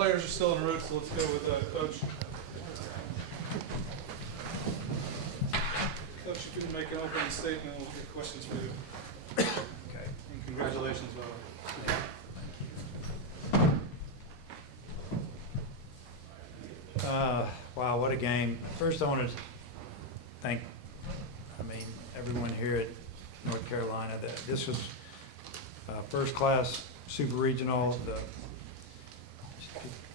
players are still en route, so let's go with Coach. Coach, if you can make an opening statement, we'll get questions for you. Okay. And congratulations, by the way. Wow, what a game. First, I want to thank, everyone here at North Carolina. This was first class super regional.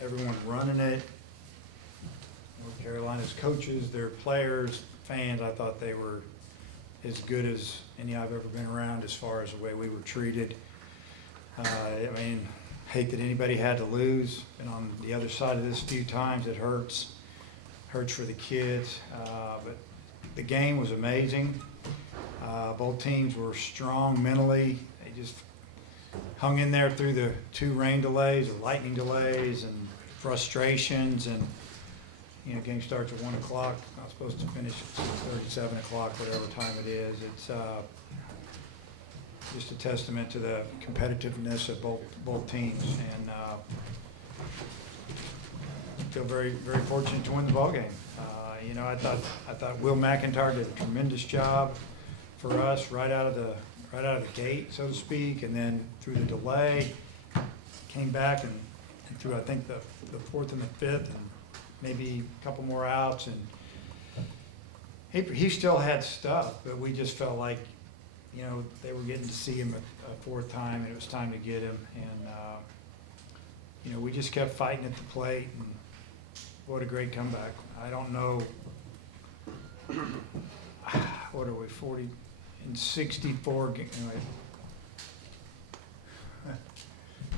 Everyone running it. North Carolina's coaches, their players, fans, I thought they were as good as any I've ever been around as far as the way we were treated. Hate that anybody had to lose. Been on the other side of this a few times. It hurts. Hurts for the kids. But the game was amazing. Both teams were strong mentally. They just hung in there through the 2 rain delays or lightning delays and frustrations. And game starts at 1 o'clock. Not supposed to finish at 6:30, 7 o'clock, whatever time it is. It's just a testament to the competitiveness of both teams, and feel very, very fortunate to win the ball game. I thought Will McEntire did a tremendous job for us right out of the gate, so to speak, and then through the delay, came back and through I think the 4th and the 5th, and maybe a couple more outs, and he still had stuff, but we just felt like they were getting to see him a 4th time, and it was time to get him. And we just kept fighting at the plate, and what a great comeback. I don't know, what are we, 40 and 64 games?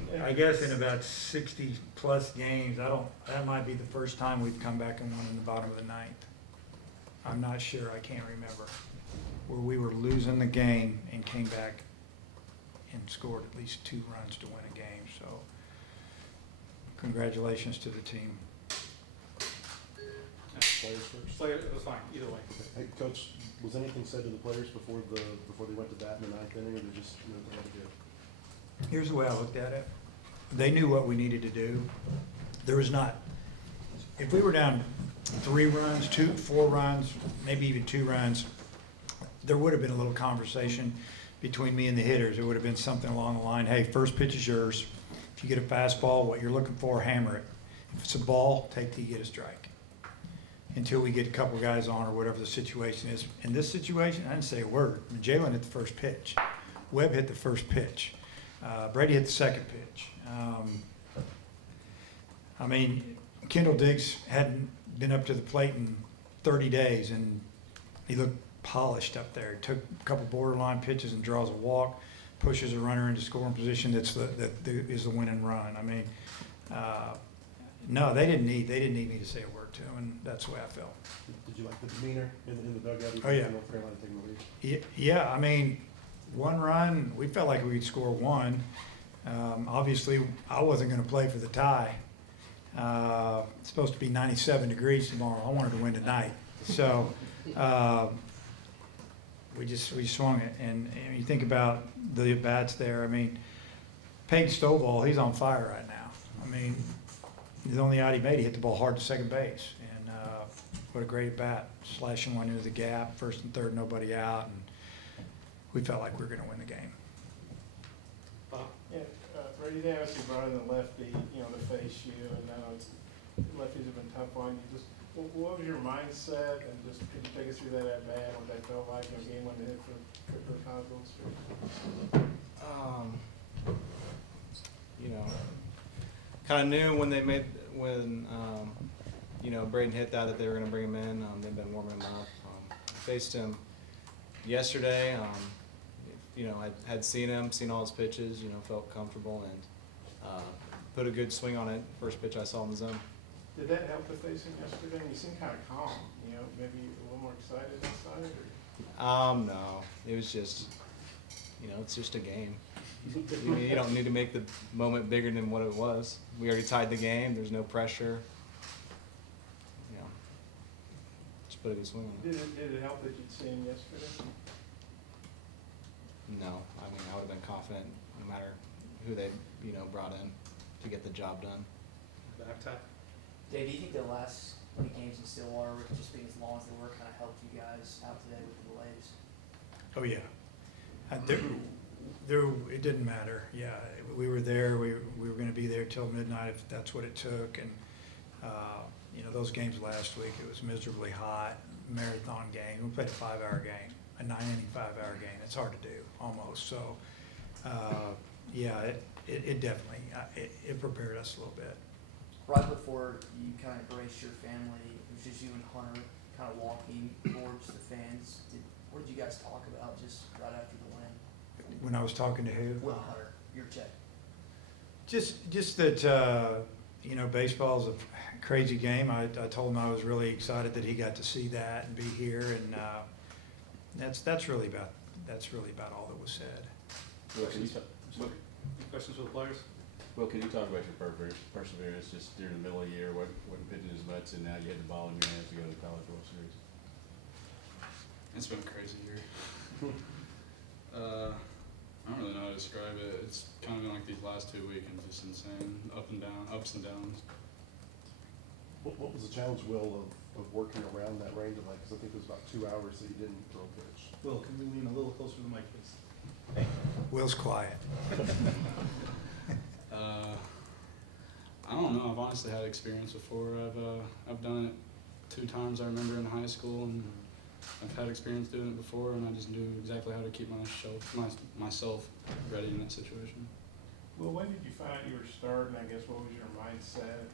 Anyway, I guess in about 60 plus games, that might be the first time we've come back and won in the bottom of the 9th. I'm not sure, I can't remember, where we were losing the game and came back and scored at least 2 runs to win a game. So congratulations to the team. Players first. It was fine, either way. Hey, Coach, was anything said to the players before they went to bat in the 9th inning, or they just knew what they had to do? Here's the way I looked at it. They knew what we needed to do. There was not, if we were down 3 runs, 4 runs, maybe even 2 runs, there would have been a little conversation between me and the hitters. It would have been something along the line, hey, first pitch is yours. If you get a fastball, what you're looking for, hammer it. If it's a ball, you get a strike. Until we get a couple guys on or whatever the situation is. In this situation, I didn't say a word. Jalen hit the first pitch. Webb hit the first pitch. Brady hit the second pitch. Kendall Diggs hadn't been up to the plate in 30 days, and he looked polished up there. He took a couple borderline pitches and draws a walk, pushes a runner into scoring position that is the winning run. No, they didn't need me to say a word to him, and that's the way I felt. Did you like the demeanor in the dugout? Oh, yeah. North Carolina taking the lead? Yeah, 1 run, we felt like we could score 1. Obviously, I wasn't going to play for the tie. It's supposed to be 97 degrees tomorrow. I wanted to win tonight. So we swung it. And you think about the at-bats there. Peyton Stovall, he's on fire right now. The only out he made, he hit the ball hard to second base. And what a great at-bat. Slashing one into the gap, 1st and 3rd, nobody out. And we felt like we were going to win the game. Yeah, Brady, they obviously brought in the lefty, to face you, and lefties have been tough on you. Just what was your mindset, and just could you take us through that at bat, what that felt like, game when they hit for the Cosmos? Kind of knew when Braden hit that they were going to bring him in. They've been warming him up. Faced him yesterday. I had seen him, seen all his pitches, felt comfortable, and put a good swing on it. First pitch I saw in the zone. Did that help to face him yesterday? You seemed kind of calm, maybe a little more excited inside? No, it was just, it's just a game. You don't need to make the moment bigger than what it was. We already tied the game. There's no pressure. Just put a good swing on it. Did it help that you'd seen him yesterday? No, I would have been confident no matter who they brought in to get the job done. halftime. Dave, do you think the last week games in Stillwater, just being as long as they were, kind of helped you guys out today with the delays? Oh, yeah. It didn't matter, yeah. We were there, we were gonna be there till midnight if that's what it took, and, you know, those games last week, it was miserably hot, marathon game. We played a 5-hour game, a 9-inning 5-hour game. It's hard to do, almost, so, yeah, it definitely, it prepared us a little bit. Right before you kind of embraced your family, it was just you and Hunter kind of walking towards the fans. What did you guys talk about just right after the win? When I was talking to who? With Hunter, your check. Just that, you know, baseball's a crazy game. I told him I was really excited that he got to see that and be here, and that's really about all that was said. Will, can you Any questions for the players? Can you talk about your perseverance just during the middle of the year, wasn't pitching as much, and now you had the ball in your hands to go to the College World Series? It's been a crazy year. I don't really know how to describe it. It's kind of been like these last 2 weekends, just insane, ups and downs. What was the challenge, Will, of working around that rain delay? Because I think it was about 2 hours that you didn't throw a pitch. Will, can we lean a little closer to the mic, please? Will's quiet. I don't know. I've honestly had experience before. I've done it 2 times. I remember in high school, and I've had experience doing it before, and I just knew exactly how to keep myself ready in that situation. Well, when did you find out you were starting? I guess what was your mindset?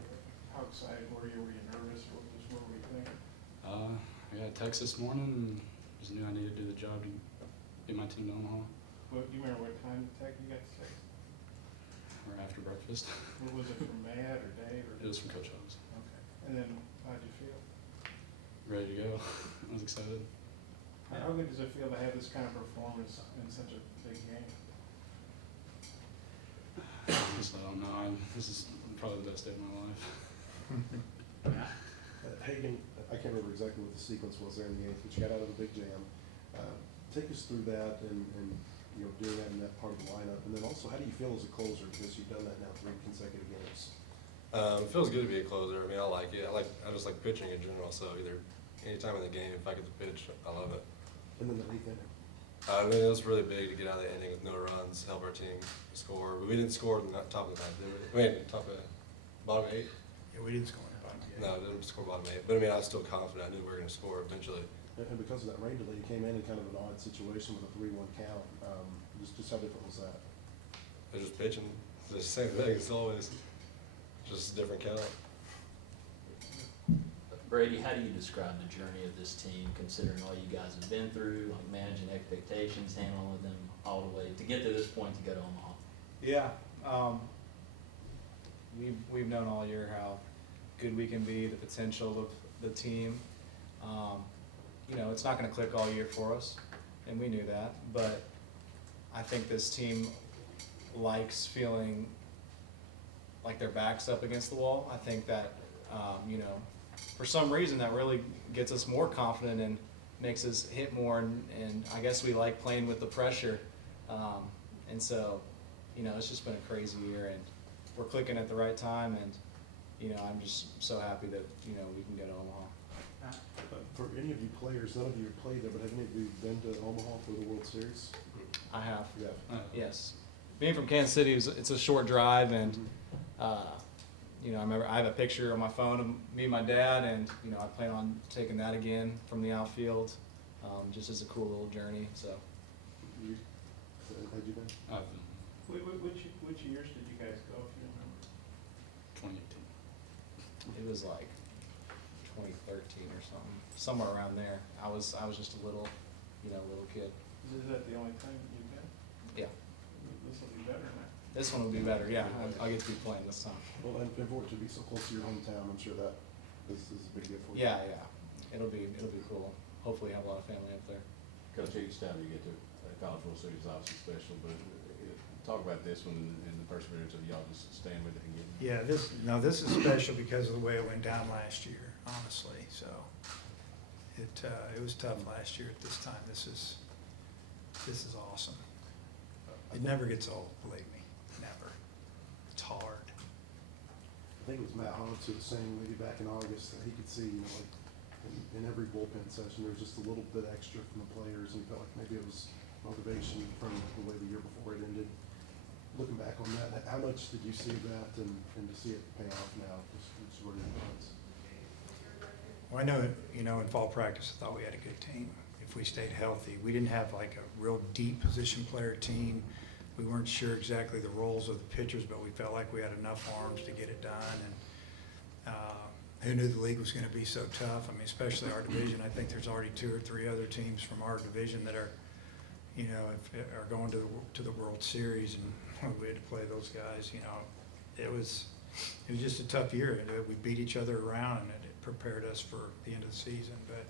How excited were you? Were you nervous? What were you thinking? I got a text this morning and just knew I needed to do the job to get my team to Omaha. What, do you remember what time you got the text? Or after breakfast. What was it from Matt or Dave? Or? It was from Coach Hawes. Okay. And then how'd you feel? Ready to go. I was excited. How good does it feel to have this kind of performance in such a big game? Honestly, I don't know. This is probably the best day of my life. Hagen, I can't remember exactly what the sequence was there in the 8th, but you got out of the big jam. Take us through that and you know, doing that in that part of the lineup. And then also, how do you feel as a closer, because you've done that now 3 consecutive games? It feels good to be a closer. I mean, I like it. I just like pitching in general. So either anytime in the game, if I get the pitch, I love it. And then the 8th inning. I mean, it was really big to get out of the inning with no runs, help our team score. But we didn't score in the top of the 9th, did we? I mean, bottom 8. Yeah, we didn't score in the bottom game. No, didn't score bottom 8. But I mean, I was still confident. I knew we were going to score eventually. And because of that rain delay, you came in kind of an odd situation with a 3-1 count. Just how different was that? It was just pitching. It's the same thing. It's always just a different count. Brady, how do you describe the journey of this team, considering all you guys have been through, like managing expectations, handling them all the way to get to this point to go to Omaha? Yeah, we've known all year how good we can be, the potential of the team. You know, it's not going to click all year for us, and we knew that. But I think this team likes feeling like their back's up against the wall. I think that, you know, for some reason that really gets us more confident and makes us hit more. And I guess we like playing with the pressure. And so, you know, it's just been a crazy year, and we're clicking at the right time. And, you know, I'm just so happy that, you know, we can go to Omaha. For any of you players, none of you have played there, but have any of you been to Omaha for the World Series? I have. Yeah. Yes. Being from Kansas City, it's a short drive, and you know, I remember I have a picture on my phone of me and my dad, and you know, I plan on taking that again from the outfield, just as a cool little journey. So. Had you been? Which years did you guys go, if you remember? 2018. It was like 2013 or something, somewhere around there. I was just a little, you know, little kid. Is that the only time you've been? Yeah. This will be better now. This one will be better. Yeah, I'll get to be playing this time. Well, and for it to be so close to your hometown, I'm sure that this is a big deal for you. Yeah, yeah. It'll be cool. Hopefully, have a lot of family up there. Coach, each time you get to College World Series is obviously special, but talk about this one and the perseverance of y'all just staying with it and getting it. Yeah, this is special because of the way it went down last year, honestly. So it was tough last year at this time. This is awesome. It never gets old, believe me, never. It's hard. think it was Matt Hobbs who was saying maybe back in August that he could see, you know, like in every bullpen session, there was just a little bit extra from the players, and he felt like maybe it was motivation from the way the year before it ended. Looking back on that, how much did you see that and to see it pay off now? Just what are your thoughts? Well, I know, you know, in fall practice, I thought we had a good team. If we stayed healthy, we didn't have like a real deep position player team. We weren't sure exactly the roles of the pitchers, but we felt like we had enough arms to get it done. And who knew the league was going to be so tough? I mean, especially our division. I think there's already 2 or 3 other teams from our division that are, you know, are going to the World Series, and we had to play those guys. You know, it was just a tough year. We beat each other around, and it prepared us for the end of the season. But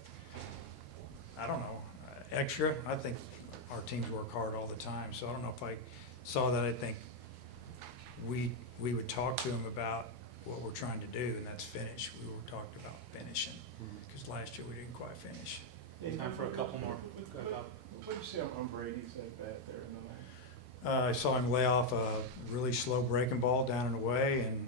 I don't know, extra. I think our teams work hard all the time, so I don't know if I saw that. I think we would talk to them about what we're trying to do, and that's finish. We were talking about finishing, because last year we didn't quite finish. Time for a couple more. Go ahead, Bob. What did you see on Brady's at bat there in the ninth? I saw him lay off a really slow breaking ball down and away, and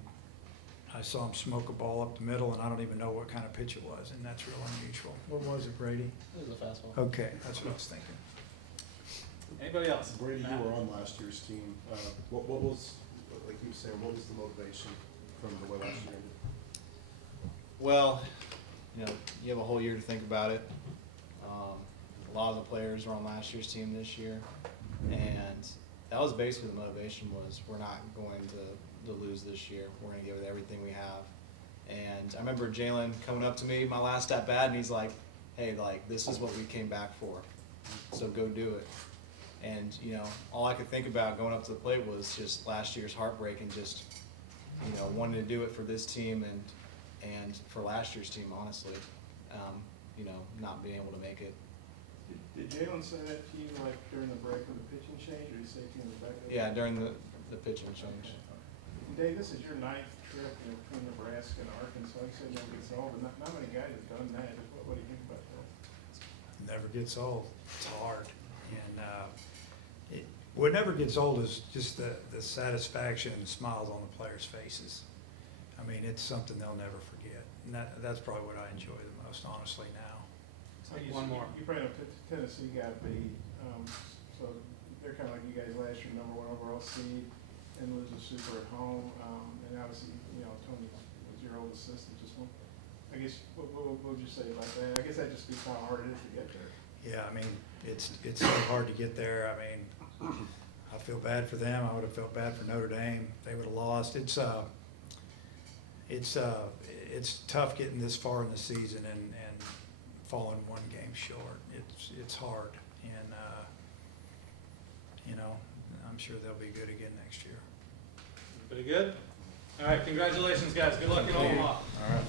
I saw him smoke a ball up the middle, and I don't even know what kind of pitch it was, and that's real unusual. What was it, Brady? It was a fastball. Okay, that's what I was thinking. Anybody else? Brady, you Matt? were on last year's team. What was, like you were saying, what was the motivation from the way last year ended? Well, you know, you have a whole year to think about it. A lot of the players were on last year's team this year, and that was basically the motivation was we're not going to lose this year. We're going to give it everything we have. And I remember Jalen coming up to me my last at bat, and he's like, "Hey, like this is what we came back for, so go do it." And you know, all I could think about going up to the plate was just last year's heartbreak and just, you know, wanting to do it for this team and for last year's team, honestly. You know, not being able to make it. Did Jalen say that to you like during the break of the pitching change, or did he say it to you in the back of the? Yeah, during the pitching change. Dave, this is your 9th trip, you know, between Nebraska and Arkansas. You said never gets old, but not many guys have done that. What do you think about that? Never gets old. It's hard, and what never gets old is just the satisfaction and the smiles on the players' faces. I mean, it's something they'll never forget, and that's probably what I enjoy the most, honestly, now. One more. You probably know Tennessee got beat, so they're kind of like you guys last year, #1 overall seed, and lose a super at home. And obviously, you know, Tony was your old assistant. Just one, I guess, what would you say about that? I guess that just speaks how hard it is to get there. Yeah, I mean, it's so hard to get there. I mean, I feel bad for them. I would have felt bad for Notre Dame. They would have lost. It's tough getting this far in the season and falling 1 game short. It's hard, and you know, I'm sure they'll be good again next year. Pretty good? All right, congratulations, guys. Good luck in Omaha. All right.